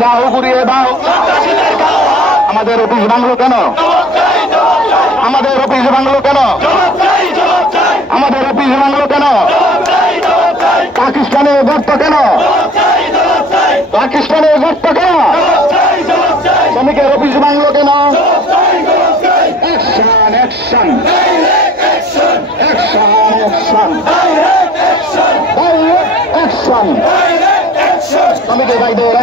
দাও ঘুরিয়ে দাও আমাদের অফিস ভাঙলো কেন আমাদের অফিস ভাঙলো কেন আমাদের অফিস ভাঙলো কেন পাকিস্তানের গর্ত কেন পাকিস্তানের গর্ত কেন শ্রমিকের অফিস ভাঙলো কেন action action action action action শ্রমিকের ভাইদের